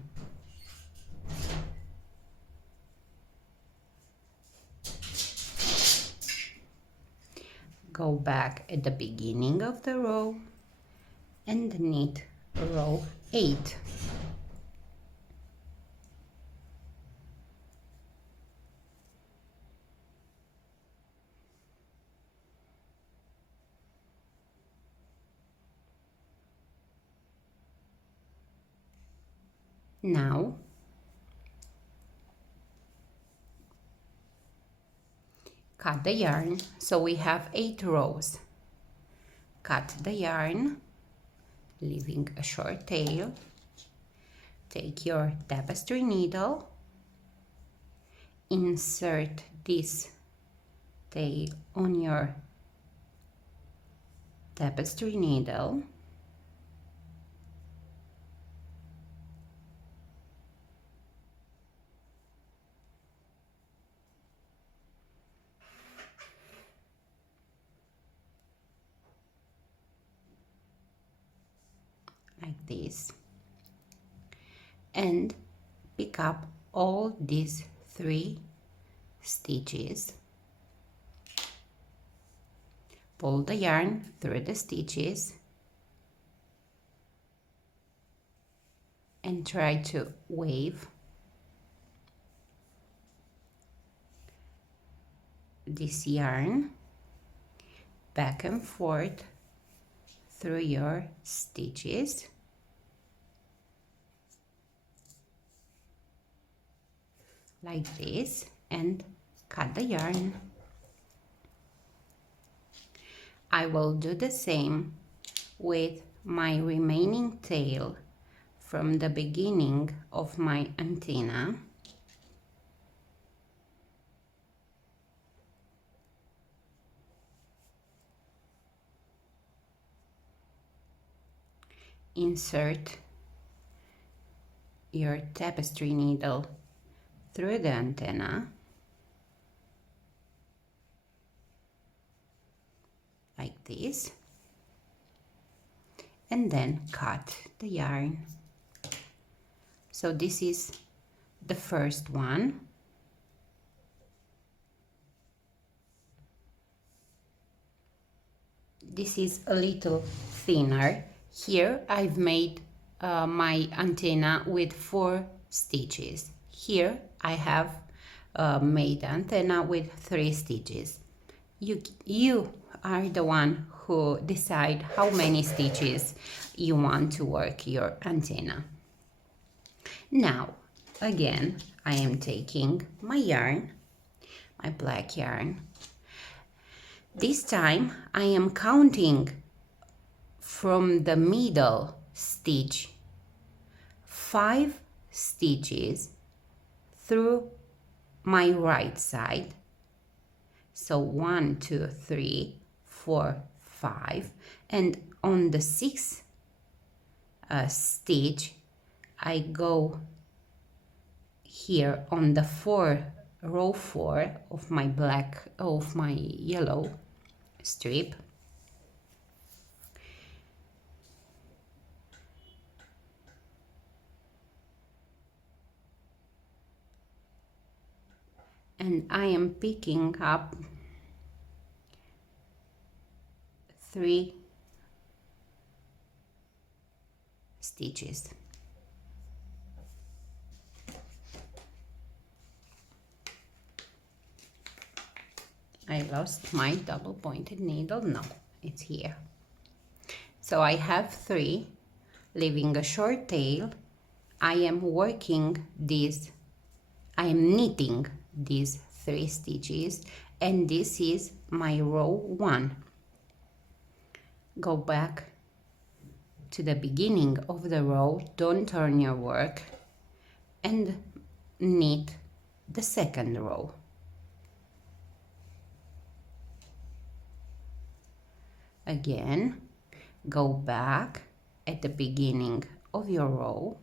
Go back at the beginning of the row and knit row 8. Now cut the yarn. So we have 8 rows. Cut the yarn, leaving a short tail. Take your tapestry needle, insert this tail on your tapestry needle, like this, and pick up all these 3 stitches. Pull the yarn through the stitches and try to wave this yarn back and forth through your stitches. Like this, and cut the yarn. I will do the same with my remaining tail from the beginning of my antenna. Insert your tapestry needle through the antenna, like this, and then cut the yarn. So this is the first one. This is a little thinner. Here I've made my antenna with 4 stitches. Here I have made antenna with 3 stitches. You are the one who decide how many stitches you want to work your antenna. Now, again, I am taking my yarn, my black yarn. This time I am counting from the middle stitch 5 stitches through my right side. So 1, 2, 3, 4, 5, and on the 6th stitch I go here on the row 4 of my yellow strip, and I am picking up 3 stitches. I lost my double pointed needle. No, it's here. So I have 3, leaving a short tail. I am knitting these 3 stitches, and this is my row 1. Go back to the beginning of the row, don't turn your work, and knit the 2nd row. Again, go back at the beginning of your row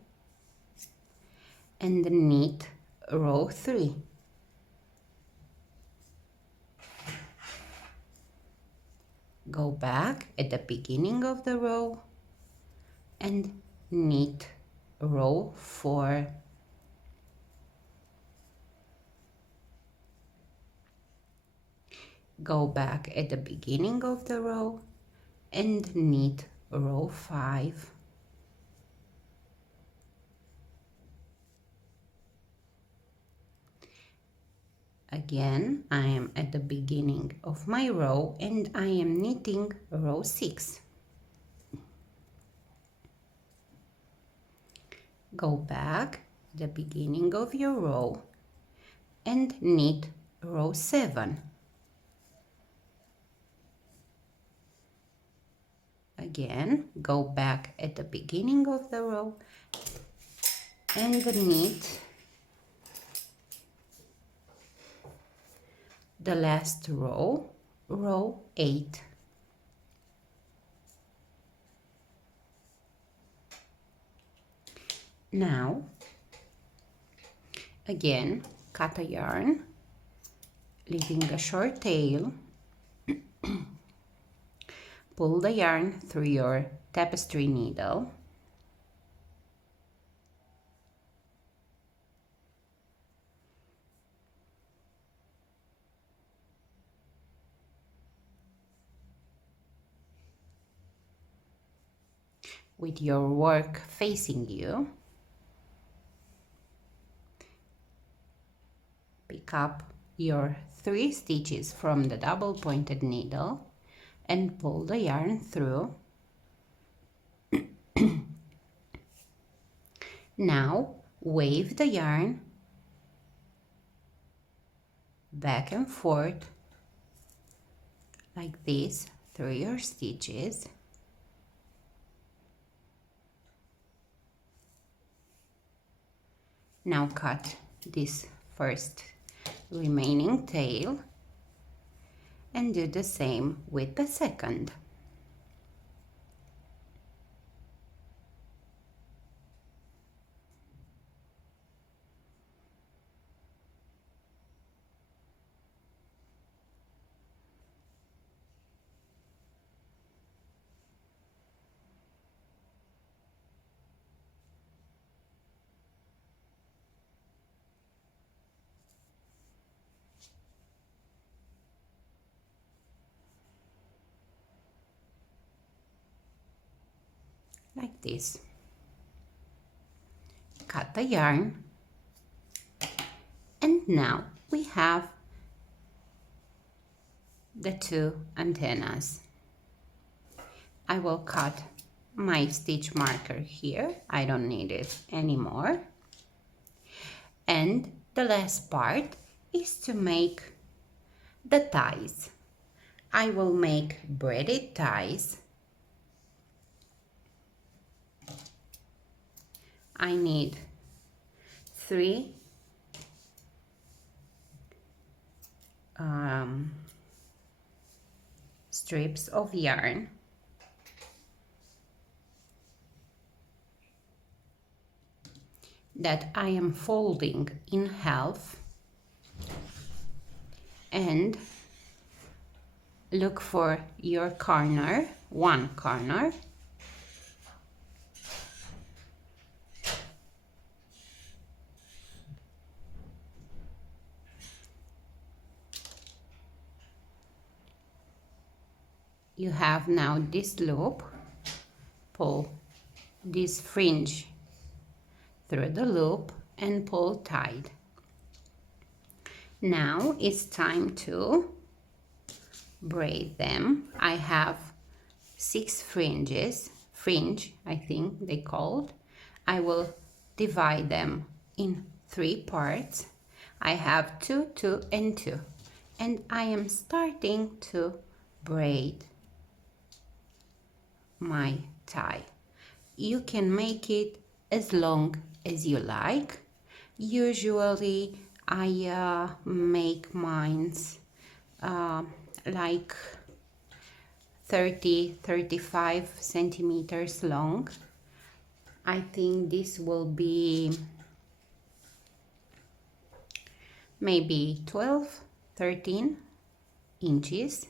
and knit row 3. Go back at the beginning of the row and knit row 4. Go back at the beginning of the row and knit row 5. Again, I am at the beginning of my row and I am knitting row 6. Go back at the beginning of your row and knit row 7. Again, go back at the beginning of the row and knit the last row, row 8. Now, again, cut a yarn, leaving a short tail. Pull the yarn through your tapestry needle. With your work facing you, pick up your 3 stitches from the double pointed needle and pull the yarn through. Now wave the yarn back and forth like this through your stitches. Now cut this first remaining tail and do the same with the second. Like this. Cut the yarn, and now we have the 2 antennas. I will cut my stitch marker here. I don't need it anymore. And the last part is to make the ties. I will make braided ties. I need 3 strips of yarn that I am folding in half, and look for your corner, one corner, you have now this loop, pull this fringe through the loop and pull tight. Now it's time to braid them. I have 6 fringe I think they called. I will divide them in 3 parts. I have 2, 2 and 2, and I am starting to braid my tie. You can make it as long as you like. Usually I make mines like 30-35 centimeters long. I think this will be maybe 12-13 inches.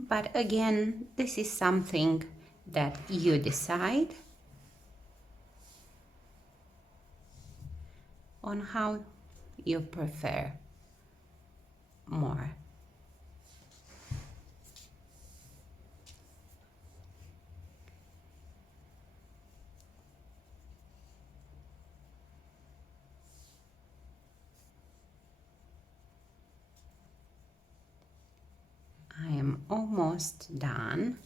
But again, this is something that you decide on how you prefer more. I am almost done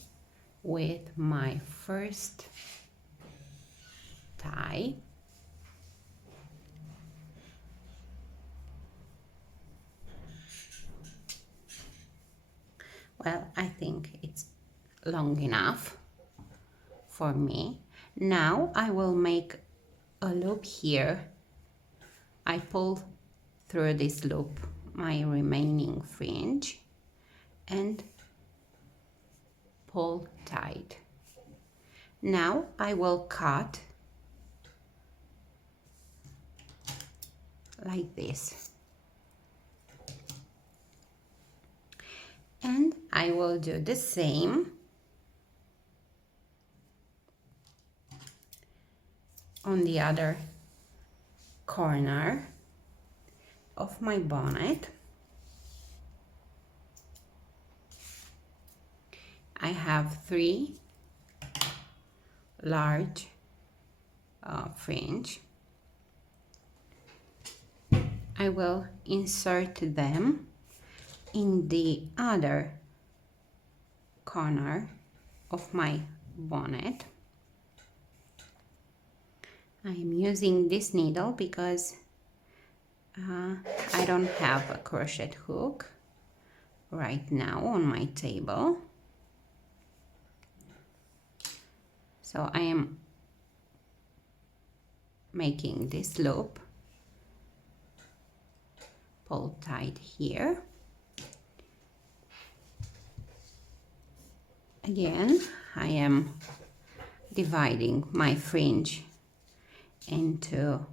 with my first tie. Well, I think it's long enough for me. Now I will make a loop here. I pull through this loop my remaining fringe and pull tight. Now I will cut like this, and I will do the same on the other corner of my bonnet. I have 3 large fringe. I will insert them in the other corner of my bonnet. I am using this needle because I don't have a crochet hook right now on my table. So I am making this loop, pull tight here. Again, I am dividing my fringe into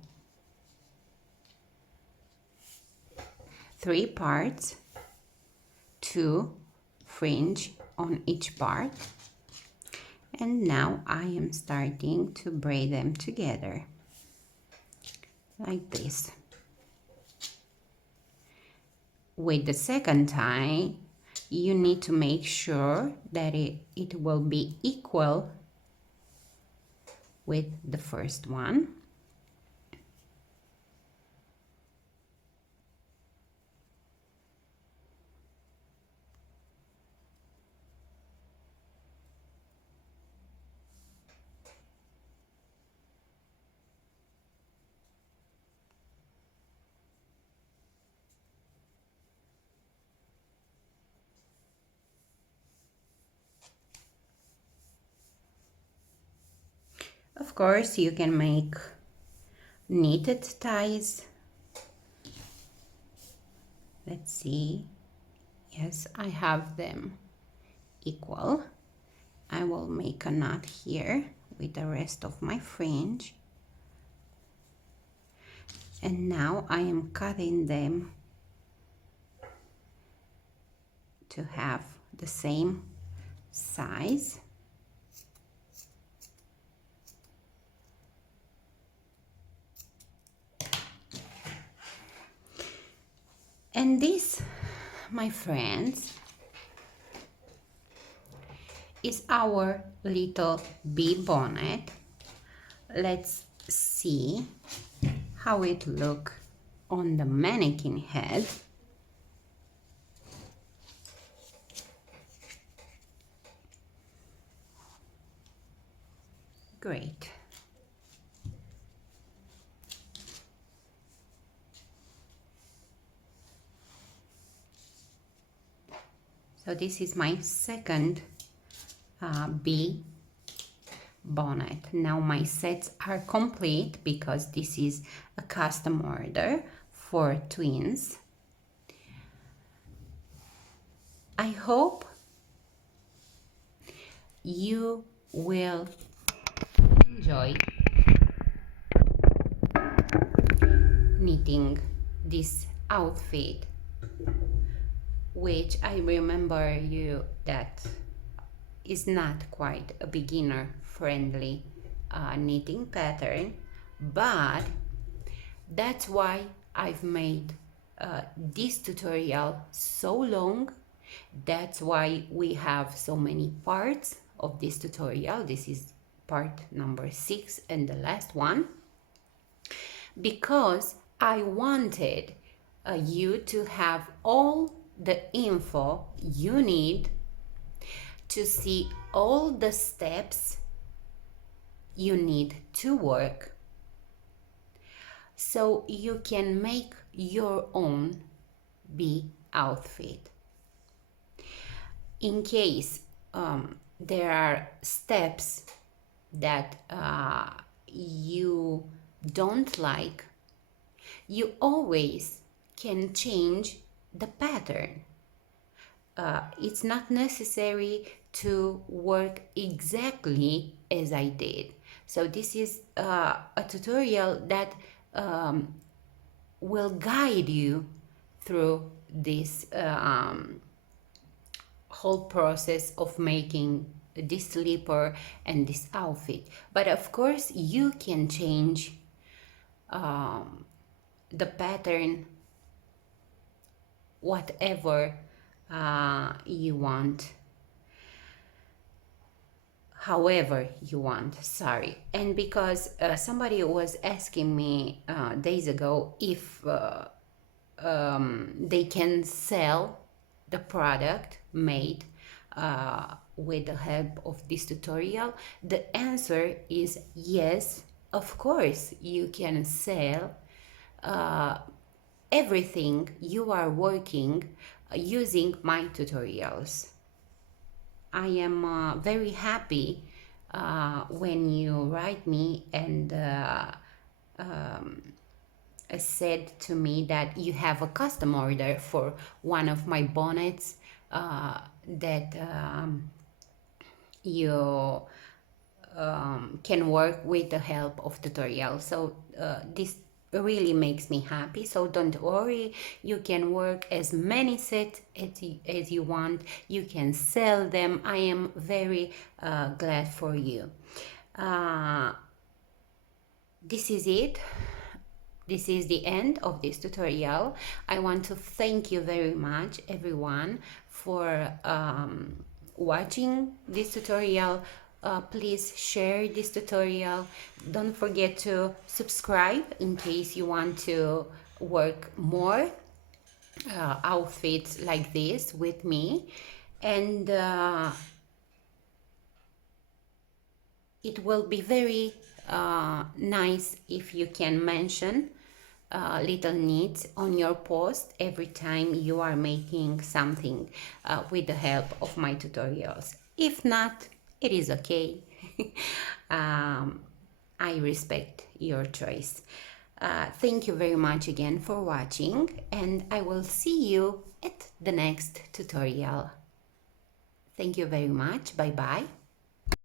3 parts, 2 fringe on each part. And now I am starting to braid them together like this. With the second tie, you need to make sure that it will be equal with the first one. course, you can make knitted ties. Let's see. Yes, I have them equal. I will make a knot here with the rest of my fringe. And now I am cutting them to have the same size. And this, my friends, is our little bee bonnet. Let's see how it looks on the mannequin head. Great. So this is my second bee bonnet. Now my sets are complete because this is a custom order for twins. I hope you will enjoy knitting this outfit, which I remember you that is not quite a beginner friendly knitting pattern, but that's why I've made this tutorial so long. That's why we have so many parts of this tutorial. This is part number 6 and the last one, because I wanted you to have all the info you need to see all the steps you need to work, so you can make your own bee outfit. In case there are steps that you don't like, you always can change the pattern. It's not necessary to work exactly as I did. So this is a tutorial that will guide you through this whole process of making this slipper and this outfit. But of course you can change the pattern whatever you want, however you want, sorry. And because somebody was asking me days ago if they can sell the product made with the help of this tutorial, the answer is yes, of course you can sell everything you are working using my tutorials. I am very happy when you write me and said to me that you have a custom order for one of my bonnets that you can work with the help of tutorial. So this really makes me happy. So don't worry, you can work as many sets as you want. You can sell them. I am very glad for you. This is it. This is the end of this tutorial. I want to thank you very much, everyone, for watching this tutorial. Please share this tutorial. Don't forget to subscribe in case you want to work more outfits like this with me. And it will be very nice if you can mention LittleKnits on your post every time you are making something with the help of my tutorials. If not, it is okay. I respect your choice. Thank you very much again for watching, and I will see you at the next tutorial. Thank you very much. Bye bye.